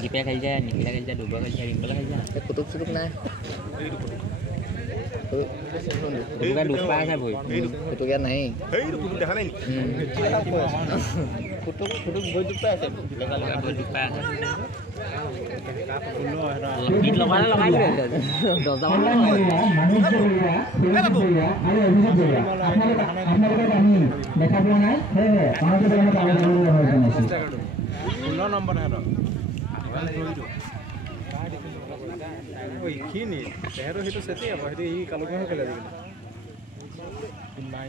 Jipnya kerja, Nikita kerja, Dubra kerja, Rimbel kerja. Kutuk naik. Bukan lupa saya boy. Kutuknya naik. Hei, kutuk dah naik. Kutuk gue juga sih. Gue lupa. Lebih lokal lokal deh. Dong sama nomor oh ini terus itu setiap apa itu kalau nggak kena lagi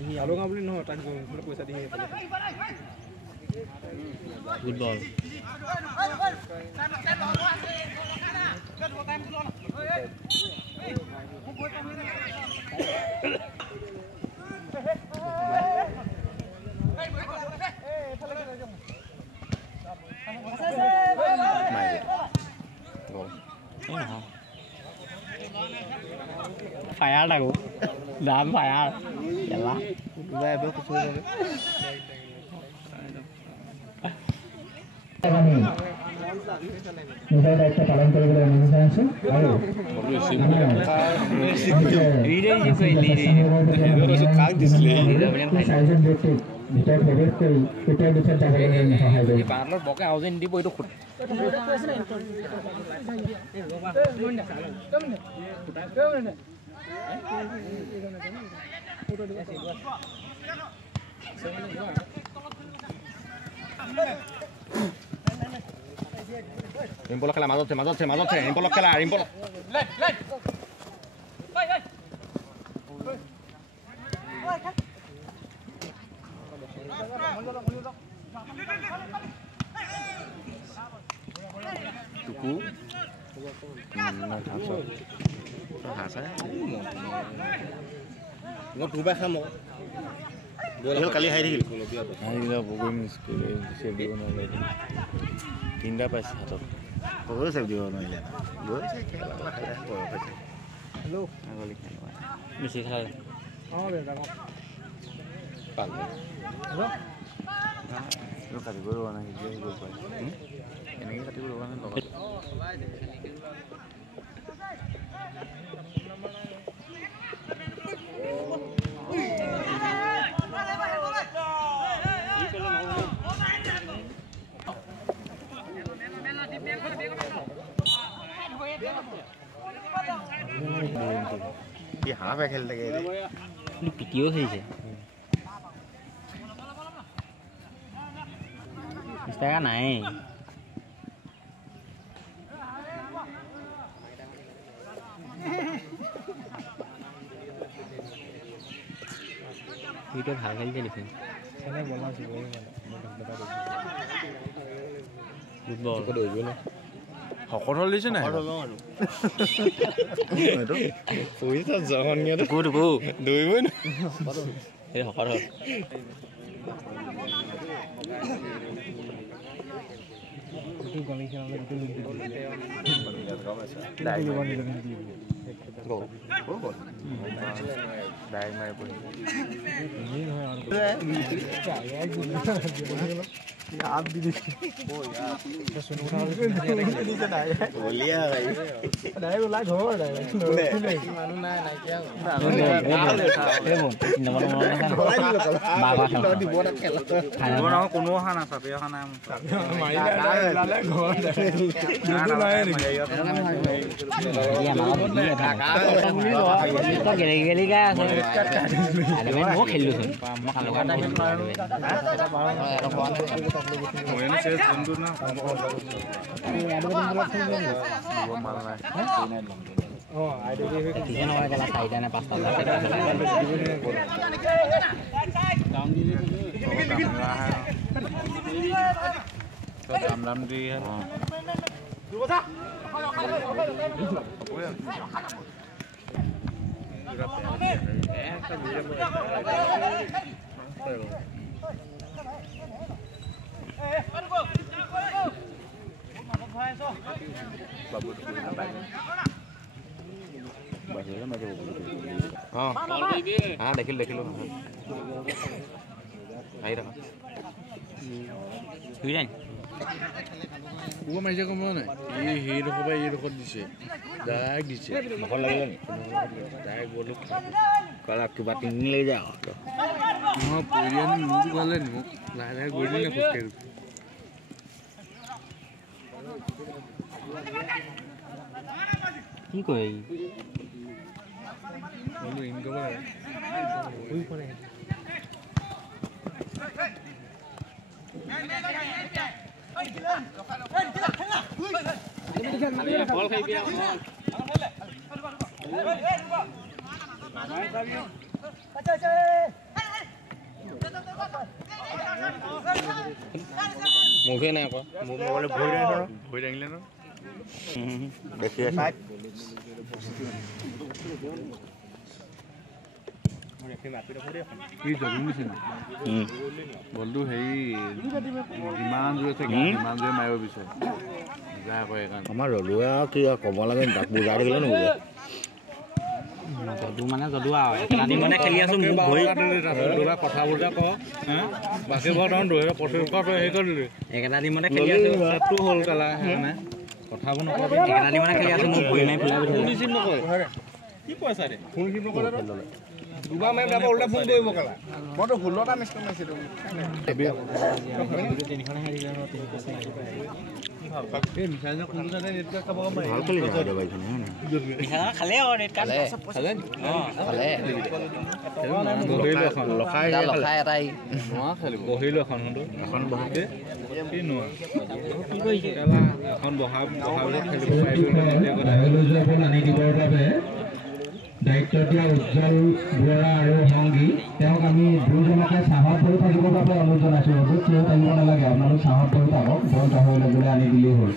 ini kalau nggak beli no tadi gue puasa di good ball phải ăn đâu đám phải ăn dạ lá Về bước cái xuôi rồi. Misalnya kita paling terkenal di Indonesia, ayo. Ini juga ini. Itu suka display. Saya jadi kita bebek kita bisa cakap dengan hal Ini parlor pokoknya ausen di boy itu khut. Impolo খেলা মাজত ইম্পল খেলা Imphal Tuku. Nggak berubah kamu. Gol kali hari ini. Ayo pokoknya miskul siap di mana lagi. Tindak pas atau. Pokoknya siap di mana ya. Gol saya kalah lah ya. Halo. Aku lihat. Mesti salah. Oh, biar tak. Pan. Halo. Lu kata gue warna hijau gue pas. Ini kata gue warna lokal. ये हाँ पे खेलते गए थे Ini video sih. Mesti kan naik. Video hal kali jadi sih. Sana bola sih boleh nggak? Football. Kau dulu nih Hokor hol di sana. itu Puisa jangan gitu Duku. dulu pun Ini hokor. Itu kali siapa itu lebih. Đại Itu mai kan lebih. gol gol đại mai pun. Ini harus. Ya abdi di. Oh ya. Kesunuran di sana ya. boleh ya Ada yang lain gol ada. mana naik ya Ini mau. Ini mau. Bawa sama. dibuat kel Gue nama kuno hana tapi hana. Mainnya ada gol ada. Itu lain. Iya mau. Iya. Itu geli-geli kan. Ada main mau khelu sun. Mau kalau kan Ini saya tundur na. Dua malam. Oh, ada di. di sana orang jalan side na pas pas. Ram di. Bahasa macam oh ah dekil air Hujan. Gua maisha kau mana? Ini hero kau bayi hero kau dice. Dah dice. Makan lagi kan? Dah gua lu. Kalau akibat ini lagi jauh. Mau purian mudu kalah ni mau. Lada gua ni nak pakai. কি কয় Lalu ini kau mana? Mungkin apa? Mau boleh boleh no? Boleh yang lain no? Besi side. Ini jadi ni sini. Boleh hei demand juga tu, demand juga mayu bisa. Jangan kau ikan. Amar dulu ya kia komala kan tak bujar di luar nunggu. Jadu মানে যদু আৰু একেলানি মানে খেলি আছো মোক ভৰি দুটা কথা বুজা ক বাকী বৰ্তমান 2025 হেৰি কৰিলি একেলানি মানে খেলি আছো সেটটো হ'ল কালা মানে কথাবোৰ নকবি একেলানি মানে খেলি আছো মোক ভৰি মাৰি ফুলাই ফোন ৰিচিভ নকৰে কি পইচা দে ফোন ৰিচিভ নকৰে দুবাৰ মাৰি দাবা উল্টা ফোন কৰিব কালা মইতো 16টা মিছ কল মাৰিছিলো তিনিখন আহি দিলে ন এই মিছাইনা কোনটো জানে নেটকা খাব মাৰি ভাল খেলি যায় বাইক নে খালে আৰু ৰেড কাৰ্ড খালে খালে বহিলো এখন লখাই এটাই নোৱা খেলিব বহিলো এখন হndo এখন বহাতে কি নোৱা কি কৰিছে কালা এখন বহাব খেলিব পাৰিব বাহিৰলৈ যোৱা বল আনি দিবৰ বাবে দায়িত্ব দিয়া উজ্জ্বল বুঢ়া আৰু সংগী তেওঁক আমি দুজনকে চাহত ধৰি থাকিবৰ বাবে অনুৰোধ জনাইছোঁ য'ত থিয় থাকিব নালাগে আপোনালোক চাহত ধৰি থাকক বল বাহিৰলৈ গ'লে আনি দিলেই হ'ল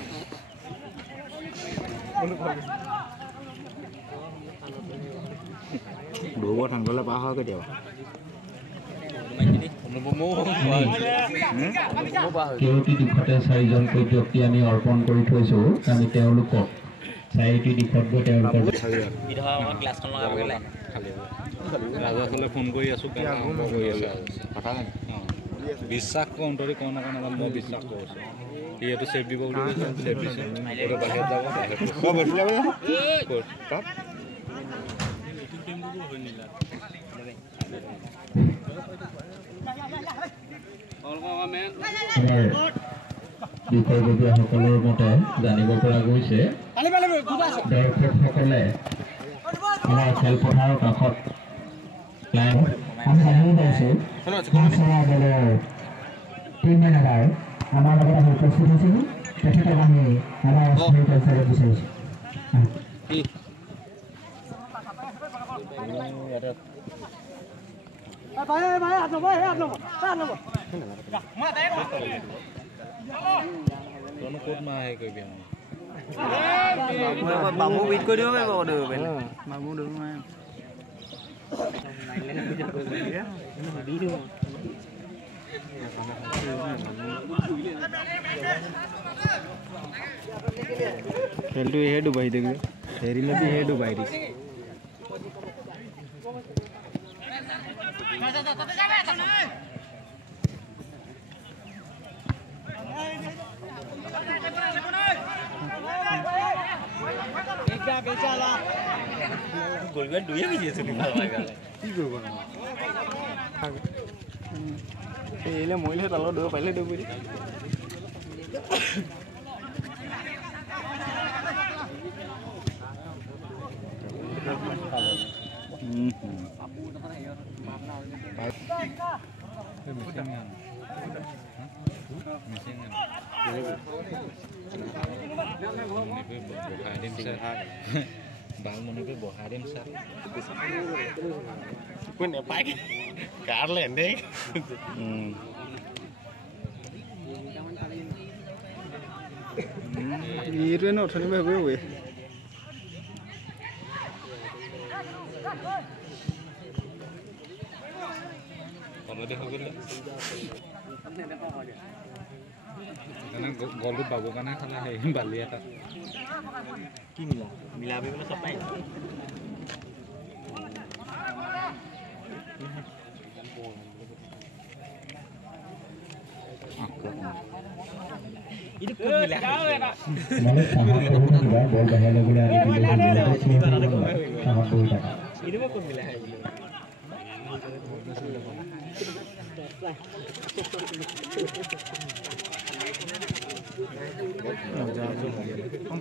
দৌব থাঙ্গলে পা হয় কেতিয়াবা কেওটি দিশতে 4জনকৈ ব্যক্তি আমি অৰ্পণ কৰি থৈছোঁ আমি তেওঁলোকক চাৰিটি দিশত গৈ তেওঁলোকৰ গ্লাছখন লগাব গ'লে ৰাজাচলে ফোন কৰি আছো কৰি আছো কথা নাই বিশ্বাস কৰো অন্তৰি কোন না মই বিশ্বাস কৰিছো এইটো সেভ দিব বুলি সেভ দিছে ওটা বাহিৰত যাব বাহিৰত কো বেছিলা বলে তাত বিষয়ববীয়াসকলৰ মতে জানিব পৰা গৈছে দৰ্শকসকলে আমাৰ খেলপথাৰৰ কাষত আমি জানিব পাৰিছোঁ দলৰ টিম মেনেজাৰ আমাৰ লগত আহি উপস্থিত হৈছিল তেখেতক আমি আমাৰ হিচাপত বিচাৰিছোঁ কোন কোট মা আহে কইবি বামু বিট কৰি দিব পাৰিব কত পাৰিলে বামু ধৰু নাই দি দিব খেলটো এহে ডুবাই দিবি হেৰি নদী এহে ডুবাই দিছে গলগা দুয়ে বিজি আছে ভাল লাগা কি কৰিব এইলে মইলে তালত দিব পাৰিলে ডুবি Bang mau nih boharin sar. Pun ya pak, Karlen deh. Itu eno thani bae bae we. Kalau dia hobi lah. Karena gol itu bagus karena kalah hei balik atas. কি মিলা মিলাবি মানে সব পাই তোমালোক সাহস কৰি থাকিবা বল বাহিৰলৈ গ'লে আনি সাহস কৰি থাকা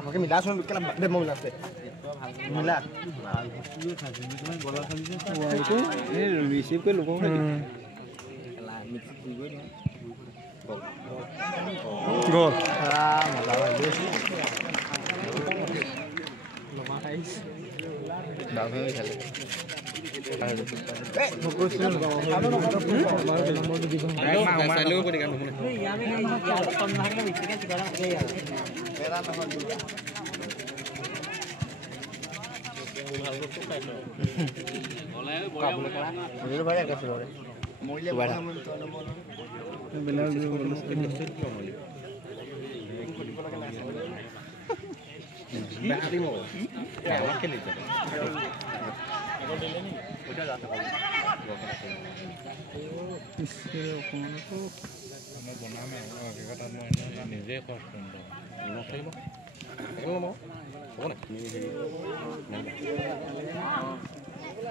ভালকে মিলাচোন কেলা ডেমো মিলাছে মিলা ৰিচিভ কৰি ল'ব গ'ল নিজে কষ্ট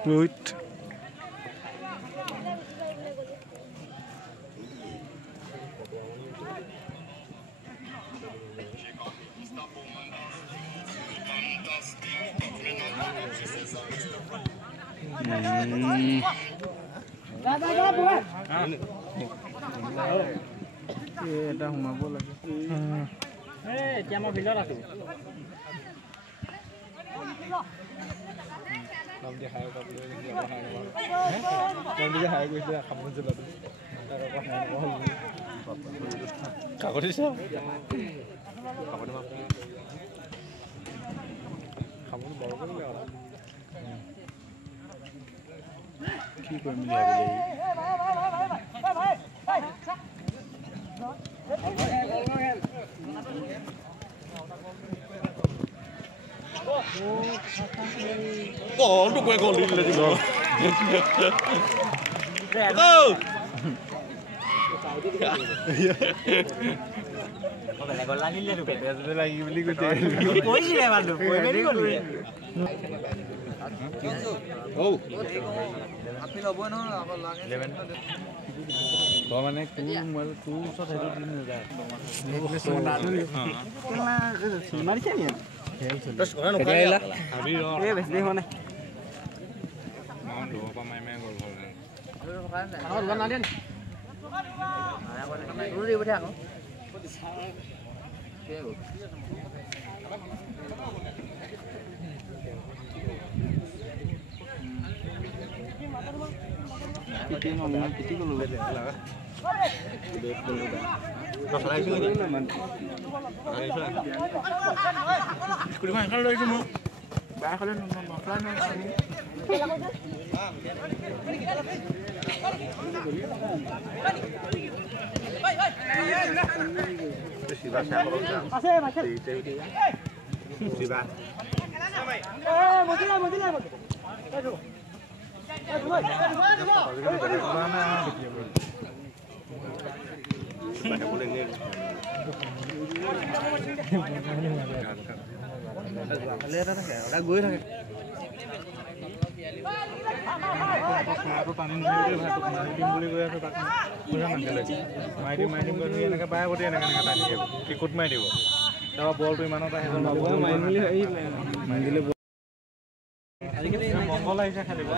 ৰোহিত এটা সোমাব লাগে এতিয়া মই ফিল্ডত আছো কাকত দিছ কি কৰিম বুলি Gol, tu gol di lagi gol. Betul. Gol lagi le tu. itu lagi beli gue Koi sih lewan tu. Koi beri gol. Oh. আপনি লব ন আকৌ লাগে 11 তো মানে তুৰ ওচৰত সেইটো দিন নাযায় মাৰিছে নি দছ কৰা নকৰিলা আমি ৰ এ বেছি হোৱা নাই মান ধোৱা পা মাই গল ভাল আৰু গনা দেন তোৰ দি পঠা আকৌ পিটি গ'লো গৈ থাকে পানী দিম বুলি কৈ আছে তাক মাৰি দিম কৰি এনেকৈ পাই গতি এনেকৈ টানি দিব কিকুট মাৰি দিব তাৰপৰা বলটো ইমানত আহে মাৰি দিলে মংগল আহিছে খেলিব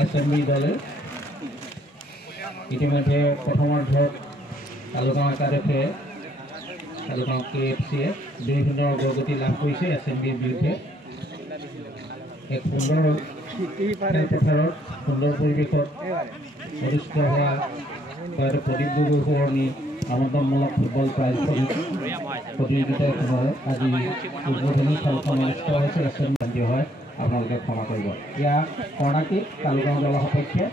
এছএমবি দলে ইতিমধ্যে প্ৰথমাৰ্ধত তালুগাঁও একাডেমীয়ে তালুগাঁও KFCয়ে 2-0 অগ্ৰগতি লাভ কৰিছে এছএমবিৰ বিৰুদ্ধে এক সুন্দৰ পথাৰত সুন্দৰ পৰিৱেশত অনুষ্ঠিত হোৱা প্ৰদীপ গগৈ সৰণী আমন্ত্ৰণমূলক ফুটবল প্ৰাইজ প্ৰতিযোগিতাৰ সময়ত আজি উদ্বোধনী খেলখন অনুষ্ঠিত হৈছে এছএমবি হয় আপোনালোকে ক্ষমা কৰিব ইয়াৰ কৰ্ণাকিক তালুগাঁও দলৰ সপক্ষে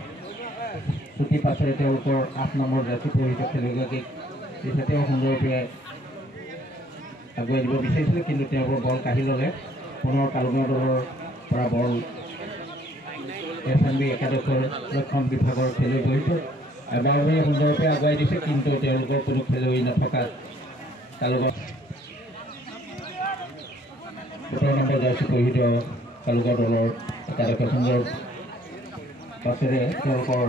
ছুটিৰ পাছৰে তেওঁলোকৰ 8 নম্বৰ জাৰ্চি পৰিহিত খেলুৱৈগৰাকীক তেখেতেও সুন্দৰভাৱে আগুৱাই দিব বিচাৰিছিলে কিন্তু তেওঁলোকৰ বল কাঢ়ি ল'লে পুনৰ তালুগাঁও দলৰ পৰা বল SMB একাদশৰ ৰক্ষণ বিভাগৰ খেলুৱৈ গৈছে এবাৰে সুন্দৰকৈ আগুৱাই দিছে কিন্তু তেওঁলোকৰ কোনো খেলুৱৈ নথকাত কালুগড় 17 নম্বৰ জাৰ্চি পৰিহিত কালুগড় দলৰ একাদশ সুন্দৰ পাছেৰে তেওঁলোকৰ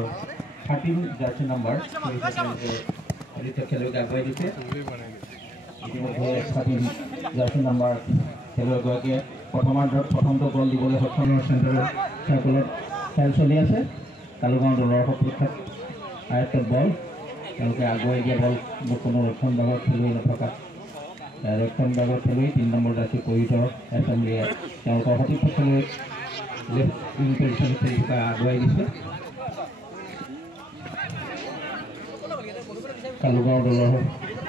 13 জাৰ্চি নম্বৰ আদিত্য খেলুৱৈক আগুৱাই দিছে ইতিমধ্যে 13 জাৰ্চি নম্বৰ খেলুৱৈগৰাকীয়ে প্ৰথমাৰ্ধত প্ৰথমটো গ'ল দিবলৈ সক্ষম চেণ্টাৰৰ চাৰ্কুলত খেল চলি আছে কালুগাঁও দলৰ সপক্ষত আয়ত্ত বল তেওঁলোকে আগুৱাই দিয়া বল কোনো ৰক্ষণ বিভাগৰ খেলুৱৈ নথকাত ৰক্ষণ বিভাগৰ খেলুৱৈ 3 নম্বৰ জাৰ্চি পৰিহিত এছেম্বলিয়ে তেওঁলোকৰ সতীৰ্থ খেলুৱৈক লেফ্ট উইং পজিশ্যন খেলি থকা আগুৱাই দিছে কালুগাঁও দলৰ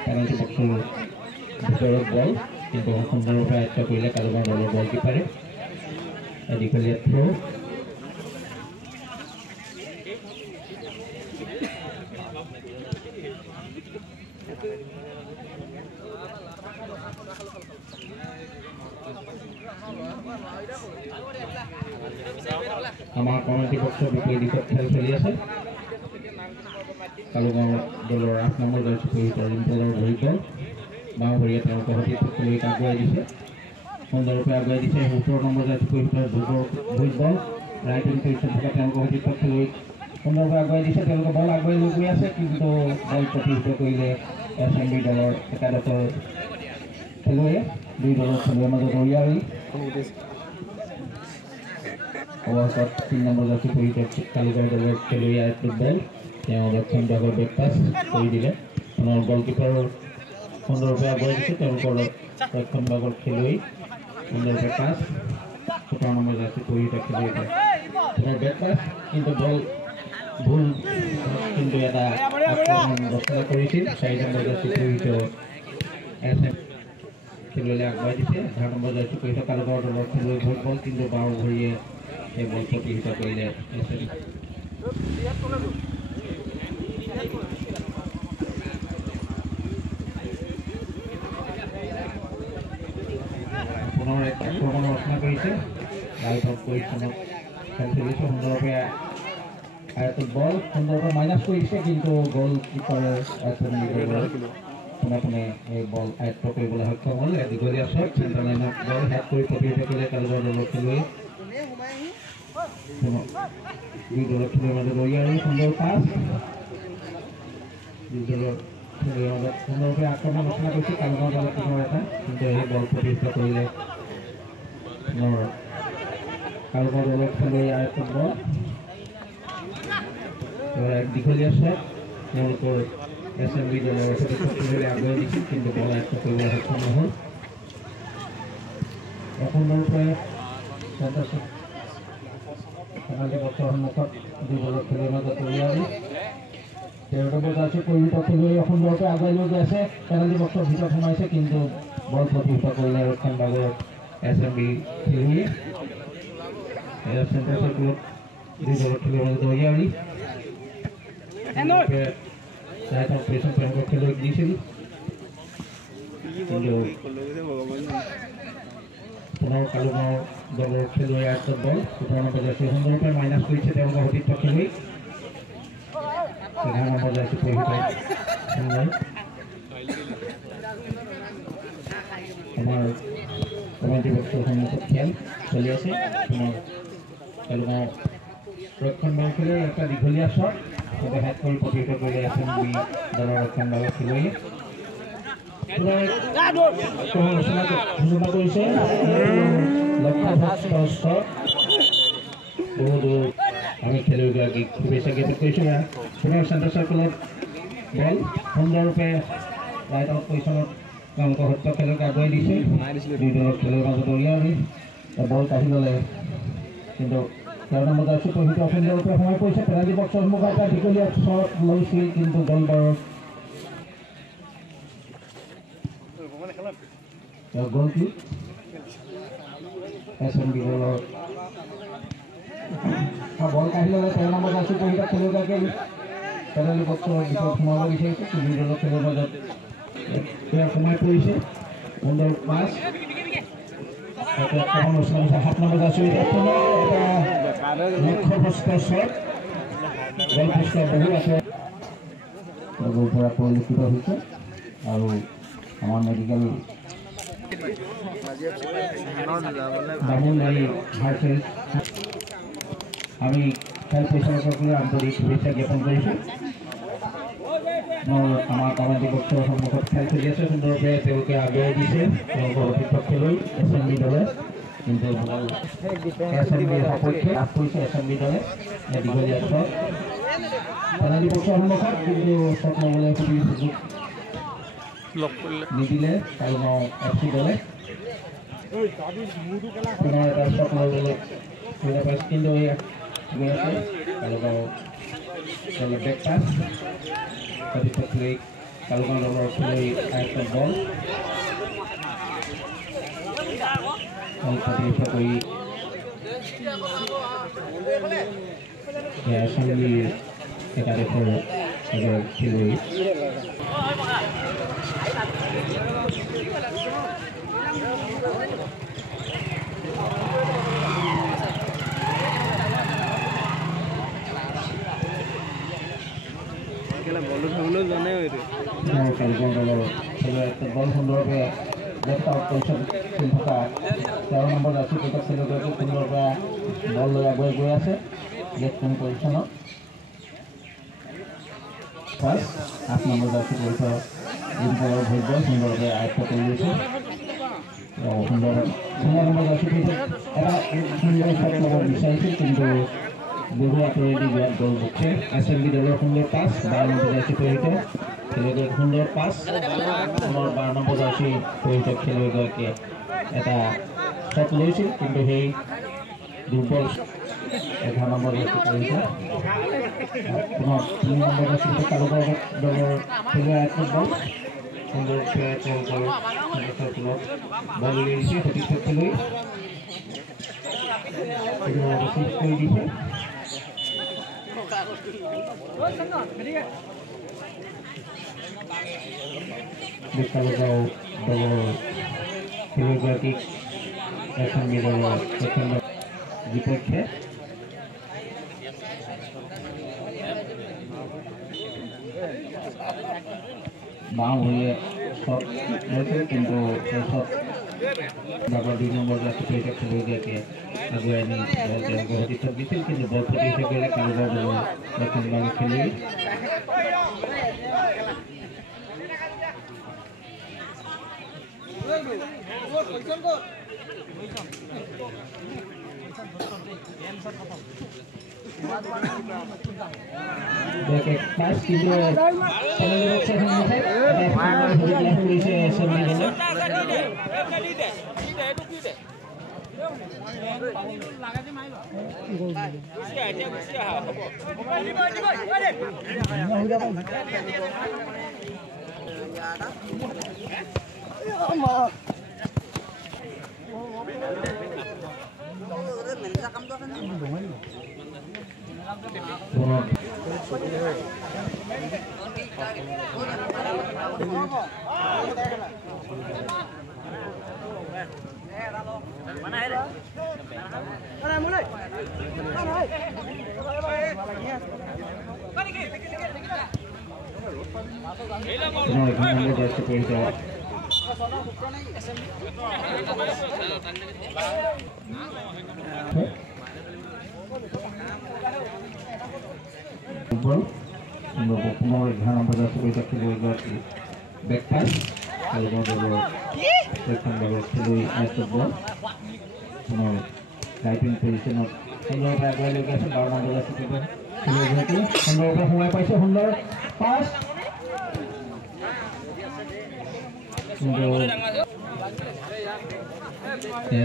পেনাল্টি বক্সৰ ভিতৰত বল কিন্তু সুন্দৰভাৱে আয়ত্ত কৰিলে কালুগাঁও দলৰ বল কিপাৰে দীঘলীয়া থ্ৰ' আমাৰ কমিটি পক্ষৰ বিপৰীত দিশত খেল চলি আছে কালুগাঁও দলৰ 8 নম্বৰ জাৰ্চি পৰিহিত ৰিম্পলৰ ভৰি বল বাওঁ ভৰিয়ে তেওঁলোকৰ সতীৰ্থ খেলুৱৈক আগুৱাই দিছে সুন্দৰকৈ আগুৱাই দিছে 17 নম্বৰ জাৰ্চি পৰিহিত ভৰি বল ৰাইট উইং পজিশ্যন থকা তেওঁলোকৰ সতীৰ্থ খেলুৱৈক সুন্দৰকৈ আগুৱাই দিছে তেওঁলোকে বল আগুৱাই লৈ গৈ আছে কিন্তু বল প্ৰতিহত কৰিলে SMB দলৰ একাদশৰ খেলুৱৈয়ে 2 দলৰ খেলুৱৈৰ মাজত উৰিয়াই অৱস্থাত 3 নম্বৰ জাৰ্চি পৰিহিত কালুগড় দলৰ খেলুৱৈ আয়ত্ত বল তেওঁ ৰক্ষণ বিভাগৰ বেক পাছ কৰি দিলে পুনৰ গলকিপাৰৰ সুন্দৰভাৱে আগুৱাই দিছে তেওঁলোকৰ ৰক্ষণ বিভাগৰ খেলুৱৈ সুন্দৰ বেক পাছ 17 নম্বৰ জাৰ্চি পৰিহিত খেলুৱৈ পুনৰ বেক পাছ কিন্তু বল ভুল কিন্তু এটা আক্ৰমণ ৰচনা কৰিছিল 4 নম্বৰ জাৰ্চি পৰিহিত খেলুৱৈলৈ আগুৱাই দিছে 18 নম্বৰ জাৰ্চি পৰিহিত কালুগড় দলৰ খেলুৱৈ ভুল বল কিন্তু বাওঁ ভৰিয়ে এই বল প্ৰতিহত কৰিলে পুনৰ এক আক্ৰমণ ৰচনা কৰিছে ৰাইট অফ পজিশ্যনত খেল চলিছে সুন্দৰভাৱে আয়ত্ত বল সুন্দৰকৈ মাইনাছ কৰিছে কিন্তু গ'ল কিপাৰে পোনে পোনে এই বল আয়ত্ত কৰিবলৈ সক্ষম হ'ল দীঘলীয়া শ্বট চেণ্টাৰ লাইনত বল হেড কৰি প্ৰতিহত কৰিলে কালুগড় দলৰ খেলুৱৈ 2 দলৰ খেলুৱৈৰ মাজত উৰিয়াই সুন্দৰ পাছ 2 দলৰ খেলুৱৈৰ মাজত সুন্দৰভাৱে আক্ৰমণ ৰচনা কৰিছে কালুগড় দলৰ পুনৰ এটা কিন্তু এই বল প্ৰতিহত কৰিলে কালুগড় দলৰ খেলুৱৈ আয়ত্ত বল এক দীঘলীয়া শ্বট তেওঁলোকৰ SMB দলৰ সতীৰ্থ খেলুৱৈ আগুৱাই দিছিল কিন্তু বল আয়ত্ত কৰিবলৈ সক্ষম নহ'ল সুন্দৰকৈ পেনাল্টি বক্সৰ সন্মুখত 2 দলৰ খেলুৱৈৰ মাজত উলিয়াই 13 নম্বৰ জাৰ্চি পৰিহিত খেলুৱৈ সুন্দৰকৈ আগুৱাই লৈ গৈ আছে পেনাল্টি বক্সৰ ভিতৰত সোমাইছে কিন্তু বল প্ৰতিহত কৰিলে ৰক্ষণ বিভাগৰ SMB খেলুৱৈয়ে চেণ্টাৰ চাৰ্কুলত 2 দলৰ খেলুৱৈৰ মাজত উলিয়াই ৰাইট অফ পজিশ্যন তেওঁলোকৰ খেলুৱৈক দিছিল কিন্তু পুনৰ কালুগাঁও দলৰ খেলুৱৈ আয়ত্ত বল 17 নম্বৰ জাৰ্চি সুন্দৰকৈ মাইনাছ কৰিছে তেওঁলোকৰ সতীৰ্থ খেলুৱৈ 11 নম্বৰ জাৰ্চি পৰিহিত আমাৰ কমিটি বক্সৰ সন্মুখত খেল চলি আছে পুনৰ কালুগাঁও ৰক্ষণ বিভাগৰ খেলুৱৈ এটা দীঘলীয়া শ্বট হেড কৰি প্ৰতিহত কৰিলে SMB দলৰ ৰক্ষণ বিভাগৰ খেলুৱৈয়ে ঘোষণা কৰিছে আমি খেলুৱৈগৰাকীক শুভেচ্ছা জ্ঞাপন কৰিছোঁ পুনৰ চেণ্টাৰ চাৰ্কুলত বল সুন্দৰৰূপে ৰাইট আউট পজিশ্যনত তেওঁলোকৰ সত্য খেলুৱৈক আগুৱাই দিছে 2 দলৰ খেলুৱৈৰ মাজত উলিয়াই বল কাঢ়ি ল'লে কিন্তু 13 নম্বৰ জাৰ্চি পৰিহিত সুন্দৰৰূপে সোমাই পৰিছে পেনাল্টি বক্সৰ সন্মুখত এটা দীঘলীয়া শ্বট লৈছিল কিন্তু গ'লবাৰৰ গ'লটি SMB দলৰ বল কাঢ়ি ল'লে 13 নম্বৰ জাৰ্চি পৰিহিত খেলুৱৈগৰাকীয়ে পেনাল্টি বক্সৰ ভিতৰত সোমাব বিচাৰিছে 2 দলৰ খেলুৱৈৰ মাজত সোমাই পৰিছে সুন্দৰ পাছ 7 নম্বৰ জাৰ্চি পুনৰ এটা লক্ষ্যভ্ৰষ্ট শ্বট গলপোষ্ট বহু আছে পৰা পৰিলক্ষিত হৈছে আৰু আমাৰ মেডিকেল বামুনবাৰী হাইফেল আমি খেল পৰিচালকসকলে আন্তৰিক শুভেচ্ছা জ্ঞাপন কৰিছোঁ। আমাৰ কাবাডী পক্ষৰ সন্মুখত খেল চলি আছে সুন্দৰভাৱে তেওঁলোকে আগুৱাই দিছে তেওঁলোকৰ অভিপক্ষলৈ এছএমবি দলে কিন্তু এছএমবিৰ সপক্ষে লাভ কৰিছে এছএমবি দলে দীঘলীয়া শ্বট কাবাডী পক্ষৰ সন্মুখত কিন্তু শ্বট ল'বলৈ সুযোগ নিদিলে কালগাঁও এফ চি দলে পুনৰ এটা শ্বট ল'বলৈ সুবিধা পাইছে কিন্তু গৈ আছে কালগাঁও দলে back pass Particularly, Kalgan over play at the ball. And particularly, yeah, somebody got it for the play. বল সুন্দৰভাৱে লেফ্ট আউট পজিশ্যন থকা 13 নম্বৰ জাৰ্চি পেটক খেলুৱৈগৰাকী সুন্দৰভাৱে বল লৈ আগুৱাই গৈ আছে লেফ্ট উইং পজিশ্যনত 8 নম্বৰ জাৰ্চি পৰিচয় ইম্পলৰ ভৈৰ্য সুন্দৰভাৱে আয়ত্ত কৰি লৈছে সুন্দৰ 6 নম্বৰ জাৰ্চি পৰিচয় এটা সুন্দৰ শ্বট ল'ব বিচাৰিছিল কিন্তু বহু আঁতৰেদি যোৱাত গ'ল বুকছে এছএমবি দলৰ সুন্দৰ পাছ 12 নম্বৰ জাৰ্চি পৰিচয় খেলুৱৈ সুন্দৰ পাছ পুনৰ 12 নম্বৰ জাৰ্চি পৰিচয় খেলুৱৈগৰাকীয়ে এটা শ্বট লৈছিল কিন্তু সেই দুৰ্বল 11 নম্বৰ জাৰ্চি পৰিচয় পুনৰ 3 নম্বৰ জাৰ্চি কালুগৰ দলৰ খেলুৱৈ আয়ত্ত বল সুন্দৰ বল উলিয়াইছে সঠিক খেলুৱৈ কৰি দিছে Kalugao dolo খেলুৱৈগৰাকীক এছএমবি দলৰ বিপক্ষে বাওঁ ভৰিয়ে শ্বট লৈছিল কিন্তু সেই শ্বট বাগৰ 2 নম্বৰ জাৰ্চি পৰিচয় খেলুৱৈগৰাকীয়ে আগুৱাই নি তেওঁলোকে সঠিক দিছিল কিন্তু বল প্ৰতিহত কৰিলে কালুগৰ দলৰ দক্ষিণবাগী খেলুৱৈ Pas gitu, kalau lihat saya melihat ada polisi SMB ini.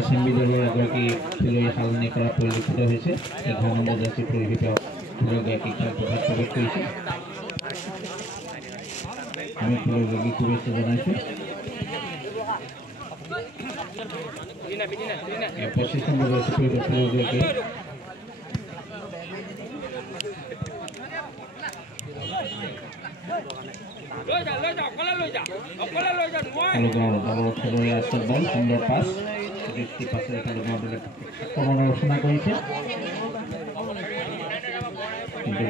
SMB দলৰ এগৰাকী খেলুৱৈ সালনি কৰা পৰিলক্ষিত হৈছে 11 নম্বৰ জাৰ্চি পৰিহিত খেলুৱৈগৰাকী খেলপথাৰত প্ৰৱেশ কৰিছে আমি খেলুৱৈগৰাকীক শুভেচ্ছা জনাইছোঁ 25 নম্বৰ জাৰ্চি পৰিহিত খেলুৱৈগৰাকী খেলুৱৈ আছে বল সুন্দৰ পাছ ব্যক্তি পাছে খেলুৱৈ আক্ৰমণৰ ৰচনা কৰিছে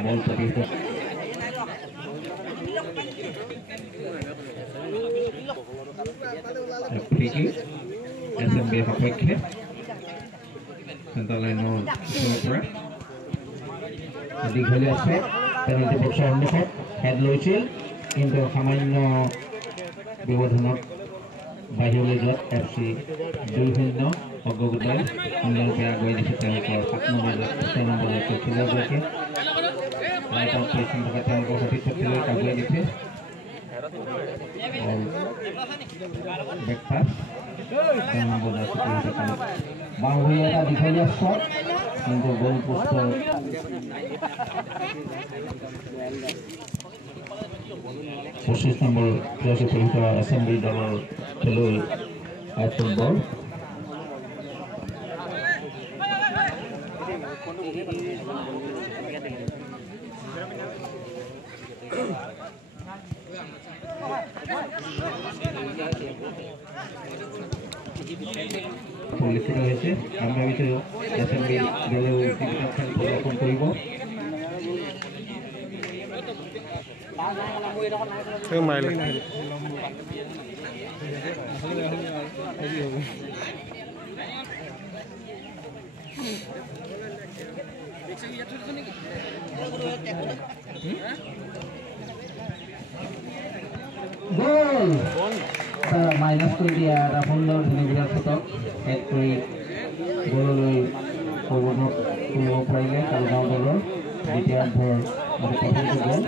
বল প্ৰতিহত SMB সপক্ষে চেণ্টাৰ লাইনৰ পৰা দীঘলীয়া আছে পেনাল্টি বক্সৰ সন্মুখত হেড লৈছিল কিন্তু সামান্য ব্যৱধানত বাহিৰলৈ যোৱাত FC 2-0 অগ্ৰগতিৰে সুন্দৰৰূপে আগুৱাই দিছে তেওঁলোকৰ 7 নম্বৰ 6 নম্বৰ খেলুৱৈগৰাকীয়ে ৰাইটত পজিশ্যন থকা তেওঁলোকৰ সঠিক শক্তিলৈ আগুৱাই দিছে বেকপাছ বাওঁভৰিৰ এটা দীঘলীয়া শ্বট কিন্তু গ'ল পোষ্টৰ 25 নম্বৰ ক্লাছে পৰিচিত এছেম্বলি দলৰ খেলুৱৈ ফুটবল পৰিলক্ষিত হৈছে আমি ভাবিছোঁ এছেম্বলি দলেও বিভিন্ন খেল প্ৰদৰ্শন কৰিব গোল মাইনাছ কৰি দিয়া এটা সুন্দৰ ধুনীয়া ফটক এড কৰি গ'ললৈ প্ৰৱৰ্তন কৰিব পাৰিলে কালগাঁও দলৰ দ্বিতীয়াৰ্ধৰ প্ৰথমটো গ'ল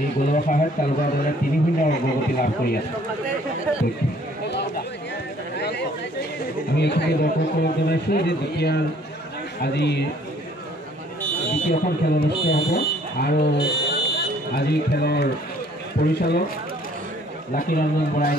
এই গ'লৰ সহায়ত কালগাঁও দলে 3-0 অগ্ৰগতি লাভ কৰি আছে আমি এইখিনি দৰ্শকক জনাইছোঁ যে আজি দ্বিতীয়খন খেল অনুষ্ঠিত হ'ব আৰু আজি খেলৰ পৰিচালক লাকি ৰঞ্জন বৰাই